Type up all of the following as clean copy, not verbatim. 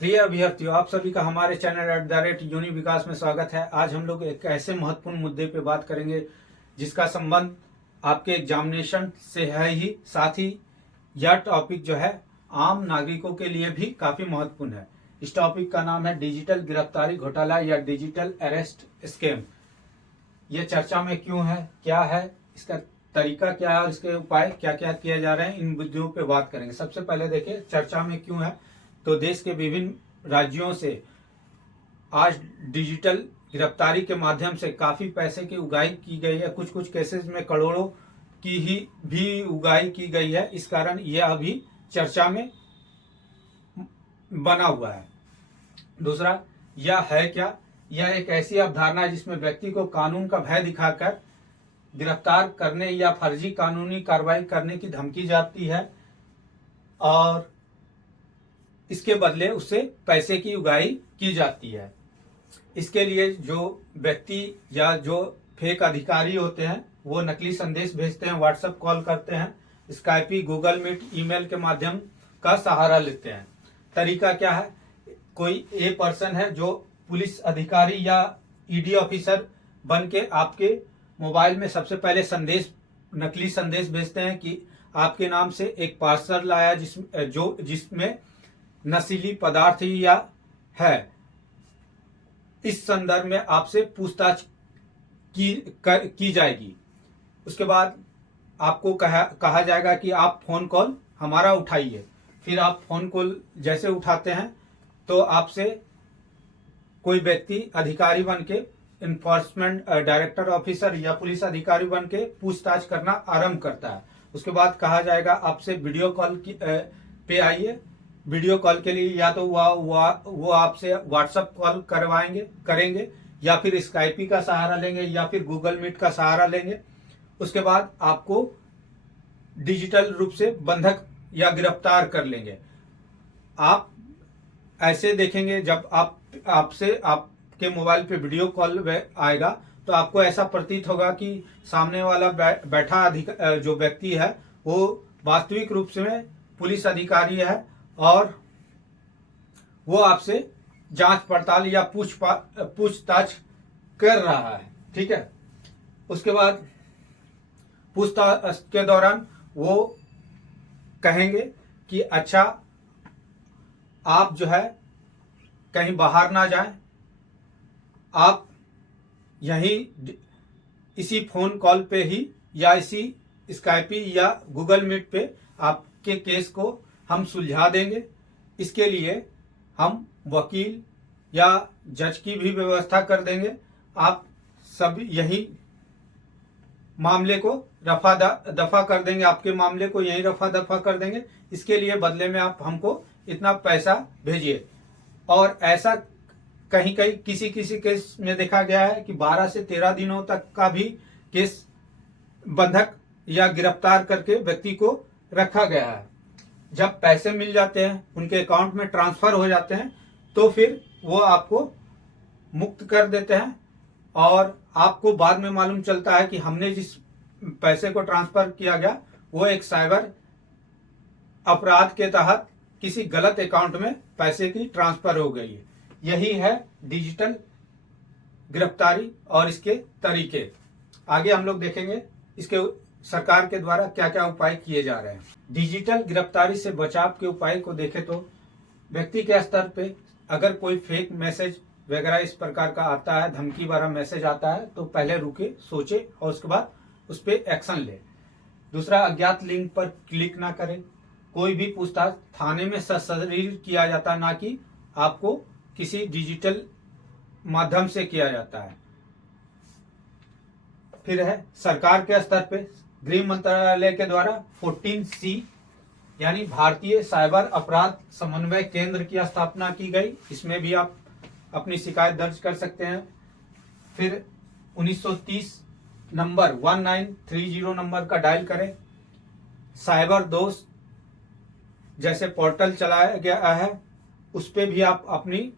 प्रिय अभ्यर्थियों, आप सभी का हमारे चैनल यूनि विकास में स्वागत है। आज हम लोग एक ऐसे महत्वपूर्ण मुद्दे पे बात करेंगे जिसका संबंध आपके एग्जामिनेशन से है ही, साथ ही यह टॉपिक जो है आम नागरिकों के लिए भी काफी महत्वपूर्ण है। इस टॉपिक का नाम है डिजिटल गिरफ्तारी घोटाला या डिजिटल अरेस्ट स्कैम। ये चर्चा में क्यों है, क्या है, इसका तरीका क्या है और इसके उपाय क्या क्या किए जा रहे हैं, इन मुद्दों पे बात करेंगे। सबसे पहले देखिए चर्चा में क्यों है। तो देश के विभिन्न राज्यों से आज डिजिटल गिरफ्तारी के माध्यम से काफी पैसे की उगाही की गई है। कुछ कुछ केसेस में करोड़ों की ही भी उगाही की गई है। इस कारण यह अभी चर्चा में बना हुआ है। दूसरा, यह है क्या? यह एक ऐसी अवधारणा है जिसमें व्यक्ति को कानून का भय दिखाकर गिरफ्तार करने या फर्जी कानूनी कार्रवाई करने की धमकी जाती है और इसके बदले उससे पैसे की उगाही की जाती है। इसके लिए जो व्यक्ति या जो फेक अधिकारी होते हैं वो नकली संदेश भेजते हैं, व्हाट्सएप कॉल करते हैं, स्काइपी, गूगल मीट, ईमेल के माध्यम का सहारा लेते हैं। तरीका क्या है? कोई ए पर्सन है जो पुलिस अधिकारी या ईडी ऑफिसर बन के आपके मोबाइल में सबसे पहले नकली संदेश भेजते हैं कि आपके नाम से एक पार्सल आया जिसमें नशीली पदार्थ या है। इस संदर्भ में आपसे पूछताछ की जाएगी। उसके बाद आपको कहा जाएगा कि आप फोन कॉल हमारा उठाइए। फिर आप फोन कॉल जैसे उठाते हैं तो आपसे कोई व्यक्ति अधिकारी बन के, इन्फोर्समेंट डायरेक्टर ऑफिसर या पुलिस अधिकारी बन के पूछताछ करना आरंभ करता है। उसके बाद कहा जाएगा आपसे वीडियो कॉल पे आइए। वीडियो कॉल के लिए या तो वो आपसे व्हाट्सएप कॉल करेंगे या फिर स्काइपी का सहारा लेंगे या फिर गूगल मीट का सहारा लेंगे। उसके बाद आपको डिजिटल रूप से बंधक या गिरफ्तार कर लेंगे। आप ऐसे देखेंगे जब आपके मोबाइल पे वीडियो कॉल आएगा तो आपको ऐसा प्रतीत होगा कि सामने वाला बैठा जो व्यक्ति है वो वास्तविक रूप से पुलिस अधिकारी है और वो आपसे जांच पड़ताल या पूछताछ कर रहा है। ठीक है। उसके बाद पूछताछ के दौरान वो कहेंगे कि अच्छा, आप जो है कहीं बाहर ना जाएं, आप यहीं इसी फोन कॉल पे ही या इसी स्काइपी या गूगल मीट पे आपके केस को हम सुलझा देंगे। इसके लिए हम वकील या जज की भी व्यवस्था कर देंगे। आप सब यही मामले को रफा दफा कर देंगे, आपके मामले को यही रफा दफा कर देंगे। इसके लिए बदले में आप हमको इतना पैसा भेजिए। और ऐसा कहीं कहीं किसी केस में देखा गया है कि 12 से 13 दिनों तक का भी केस बंधक या गिरफ्तार करके व्यक्ति को रखा गया है। जब पैसे मिल जाते हैं, उनके अकाउंट में ट्रांसफर हो जाते हैं, तो फिर वो आपको मुक्त कर देते हैं और आपको बाद में मालूम चलता है कि हमने जिस पैसे को ट्रांसफर किया गया वो एक साइबर अपराध के तहत किसी गलत अकाउंट में पैसे की ट्रांसफर हो गई है। यही है डिजिटल गिरफ्तारी और इसके तरीके। आगे हम लोग देखेंगे इसके सरकार के द्वारा क्या क्या उपाय किए जा रहे हैं। डिजिटल गिरफ्तारी से बचाव के उपाय को देखें तो व्यक्ति के स्तर पे अगर कोई फेक मैसेज वगैरह इस प्रकार का आता है, धमकी भरा मैसेज आता है, तो पहले रुके, सोचे और उसके बाद उस पर एक्शन ले। दूसरा, अज्ञात लिंक पर क्लिक ना करें। कोई भी पूछताछ थाने में सशरीर किया जाता है, ना कि आपको किसी डिजिटल माध्यम से किया जाता है। फिर है सरकार के स्तर पे गृह मंत्रालय के द्वारा 14C यानी भारतीय साइबर अपराध समन्वय केंद्र की स्थापना की गई। इसमें भी आप अपनी शिकायत दर्ज कर सकते हैं। फिर 1930 नंबर 1930 नंबर का डायल करें। साइबर दोस्त जैसे पोर्टल चलाया गया है, उस पे भी आप अपनी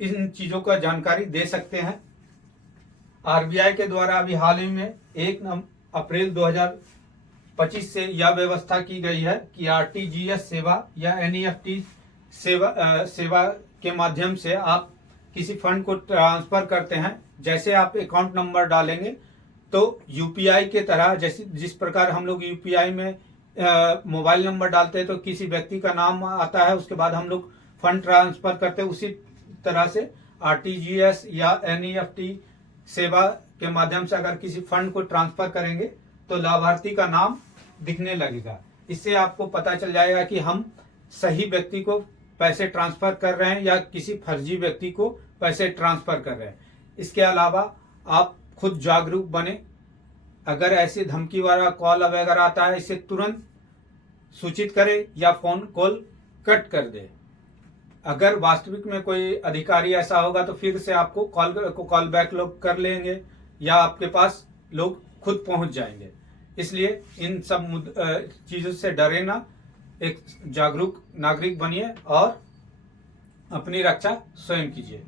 इन चीजों का जानकारी दे सकते हैं। आरबीआई के द्वारा अभी हाल ही में 1 अप्रैल 2025 से यह व्यवस्था की गई है कि आरटीजीएस सेवा या एनईएफटी सेवा के माध्यम से आप किसी फंड को ट्रांसफर करते हैं, जैसे आप अकाउंट नंबर डालेंगे तो यूपीआई के तरह, जैसे जिस प्रकार हम लोग यूपीआई में मोबाइल नंबर डालते हैं तो किसी व्यक्ति का नाम आता है, उसके बाद हम लोग फंड ट्रांसफर करते हैं, उसी तरह से आरटीजीएस या एनईएफटी सेवा के माध्यम से अगर किसी फंड को ट्रांसफर करेंगे तो लाभार्थी का नाम दिखने लगेगा। इससे आपको पता चल जाएगा कि हम सही व्यक्ति को पैसे ट्रांसफर कर रहे हैं या किसी फर्जी व्यक्ति को पैसे ट्रांसफर कर रहे हैं। इसके अलावा आप खुद जागरूक बने, अगर ऐसी धमकी वाला कॉल वगैरह आता है इसे तुरंत सूचित करें या फोन कॉल कट कर दे। अगर वास्तविक में कोई अधिकारी ऐसा होगा तो फिर से आपको कॉल बैक लोग कर लेंगे या आपके पास लोग खुद पहुंच जाएंगे। इसलिए इन सब चीजों से डरे ना, एक जागरूक नागरिक बनिए और अपनी रक्षा स्वयं कीजिए।